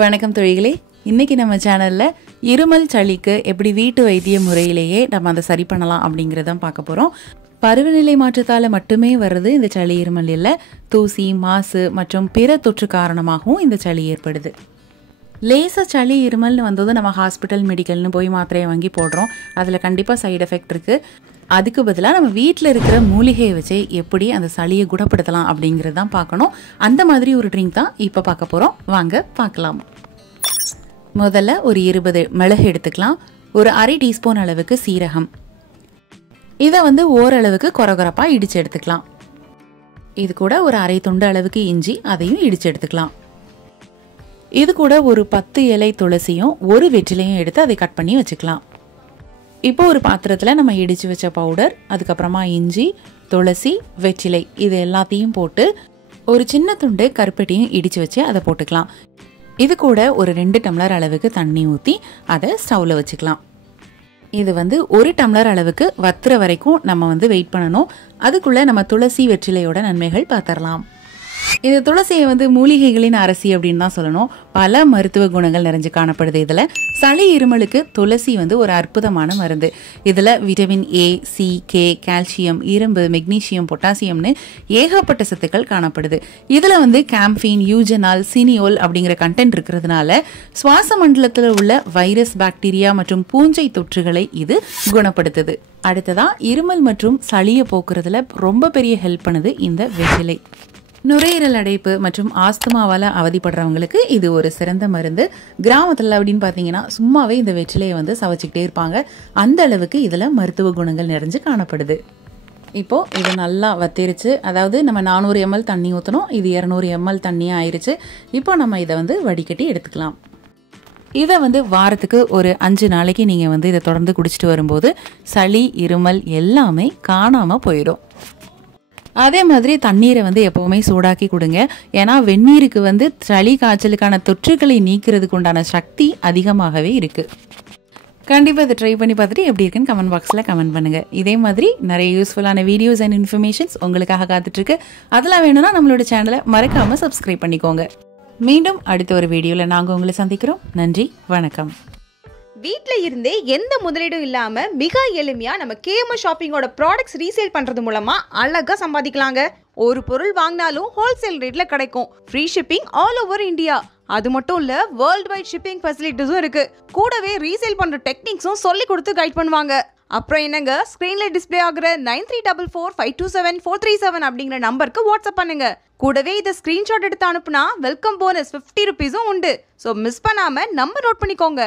வணக்கம் தோழிகளே. இன்னைக்கு நம்ம சேனல்ல இருமல் சளிக்கு எப்படி வீட்டு வைத்திய முறையிலேயே நம்ம அதை சரி பண்ணலாம் அப்படிங்கறத பார்க்க போறோம். பருவநிலை மாற்றத்தால மட்டுமே வருது இந்த சளி இருமல் இல்ல, தூசி, மாசு மற்றும் பிற தொற்று காரணமாகவும் இந்த சளி ஏற்படுது. லேசா சளி இருமல்னு வந்ததும் நம்ம ஹாஸ்பிட்டல் மெடிக்கல்னு போய் மாத்திரையை வாங்கி போடுறோம். அதில் கண்டிப்பாக சைடு எஃபெக்ட் இருக்குது. அதுக்கு பதிலாக நம்ம வீட்டில் இருக்கிற மூலிகையை வச்சு எப்படி அந்த சளியை குணப்படுத்தலாம் அப்படிங்கிறது தான் பார்க்கணும். அந்த மாதிரி ஒரு ட்ரிங்க் தான் இப்போ பார்க்க போகிறோம். வாங்க பார்க்கலாம். முதல்ல ஒரு 20 மிளகு எடுத்துக்கலாம். ஒரு அரை டீஸ்பூன் அளவுக்கு சீரகம். இதை ஓரளவுக்கு கொரகொரப்பாக இடித்து எடுத்துக்கலாம். இது கூட ஒரு அரை துண்டு அளவுக்கு இஞ்சி, அதையும் இடித்து எடுத்துக்கலாம். இது கூட ஒரு 10 இலை துளசியும் ஒரு வெற்றிலையும் எடுத்து அதை கட் பண்ணி வச்சுக்கலாம். இப்போ ஒரு பாத்திரத்தில் நம்ம இடித்து வச்ச பவுடர், அதுக்கப்புறமா இஞ்சி, துளசி, வெற்றிலை இது எல்லாத்தையும் போட்டு ஒரு சின்ன துண்டு கருப்பட்டியும் இடித்து வச்சு அதை போட்டுக்கலாம். இது கூட ஒரு 2 டம்ளர் அளவுக்கு தண்ணி ஊற்றி அதை ஸ்டவ்வில் வச்சுக்கலாம். இது 1 டம்ளர் அளவுக்கு வத்துற வரைக்கும் நம்ம வெயிட் பண்ணணும். அதுக்குள்ளே நம்ம துளசி வெற்றிலையோட நன்மைகள் பார்த்துடலாம். இது துளசியை மூலிகைகளின் அரசி அப்படின்னு தான் சொல்லணும். பல மருத்துவ குணங்கள் நிறைஞ்சு காணப்படுது. இதில் சளி இருமலுக்கு துளசி ஒரு அற்புதமான மருந்து. இதில் vitamin A, C, K, calcium, இரும்பு, மெக்னீசியம், பொட்டாசியம்னு ஏகப்பட்ட சத்துக்கள் காணப்படுது. இதில் கேம்ஃபீன், யூஜனால், சினியோல் அப்படிங்கிற கண்டென்ட் இருக்கிறதுனால சுவாச மண்டலத்தில் உள்ள வைரஸ், பாக்டீரியா மற்றும் பூஞ்சை தொற்றுகளை இது குணப்படுத்துது. அடுத்ததா இருமல் மற்றும் சளியை போக்குறதுல ரொம்ப பெரிய ஹெல்ப் பண்ணுது இந்த வெற்றிலை. நுரையீரல் அடைப்பு மற்றும் ஆஸ்துமாவால் அவதிப்படுறவங்களுக்கு இது ஒரு சிறந்த மருந்து. கிராமத்தில் அப்படின்னு பார்த்தீங்கன்னா சும்மாவே இந்த வெற்றிலையை சவைச்சிக்கிட்டே இருப்பாங்க. அந்த அளவுக்கு இதில் மருத்துவ குணங்கள் நிறைஞ்சு காணப்படுது. இப்போது இது நல்லா வத்திருச்சு. அதாவது நம்ம 400 ml தண்ணி ஊற்றணும். இது 200 ml தண்ணியாக ஆயிடுச்சு. இப்போ நம்ம இதை வடிகட்டி எடுத்துக்கலாம். இதை வாரத்துக்கு ஒரு 5 நாளைக்கு நீங்கள் இதை தொடர்ந்து குடிச்சிட்டு வரும்போது சளி, இருமல் எல்லாமே காணாமல் போயிடும். அதே மாதிரி தண்ணீரை எப்போவுமே சூடாக்கி கொடுங்க. ஏன்னா வெந்நீருக்கு சளி, காய்ச்சலுக்கான தொற்றுகளை நீக்கிறதுக்கு உண்டான சக்தி அதிகமாகவே இருக்குது. கண்டிப்பாக இதை ட்ரை பண்ணி பார்த்துட்டு எப்படி இருக்குன்னு கமெண்ட் பாக்ஸில் கமெண்ட் பண்ணுங்கள். இதே மாதிரி நிறைய யூஸ்ஃபுல்லான வீடியோஸ் அண்ட் இன்ஃபர்மேஷன்ஸ் உங்களுக்காக காத்துட்ருக்கு. அதெல்லாம் வேணும்னா நம்மளோட சேனலை மறக்காமல் சப்ஸ்கிரைப் பண்ணிக்கோங்க. மீண்டும் அடுத்த ஒரு வீடியோவில் நாங்கள் உங்களை சந்திக்கிறோம். நன்றி, வணக்கம். வீட்ல இருந்தே எந்த முதலீடும் இல்லாம மிக எளிமையா நம்ம கேஎம்எஸ் ஷாப்பிங்கோட ப்ராடக்ட்ஸ் ரீசேல் பண்றது மூலமா அழகா சம்பாதிக்கலாங்க. ஒரு பொருள் வாங்கினாலும் ஹோல்சேல் ரேட்ல கிடைக்கும். Free shipping all over India. அது மட்டும் இல்ல, வேர்ல்ட் வைட் ஷிப்பிங் ஃபெசிலிட்டிஸும் இருக்கு. கூடவே ரீசேல் பண்ற டெக்னிக்ஸும் சொல்லி கொடுத்து கைட் பண்ணுவாங்க. அப்புறம் என்னங்க, ஸ்கிரீன்ல டிஸ்பிளே ஆகுற 9344527437 அப்படிங்கிற நம்பருக்கு வாட்ஸ்அப் பண்ணுங்க. கூடவே இதை ஸ்கிரீன்ஷாட் எடுத்து அனுப்புனா வெல்கம் போனஸ் 50 ரூபீஸும் உண்டு. ஸோ மிஸ் பண்ணாம நம்பர் நோட் பண்ணிக்கோங்க.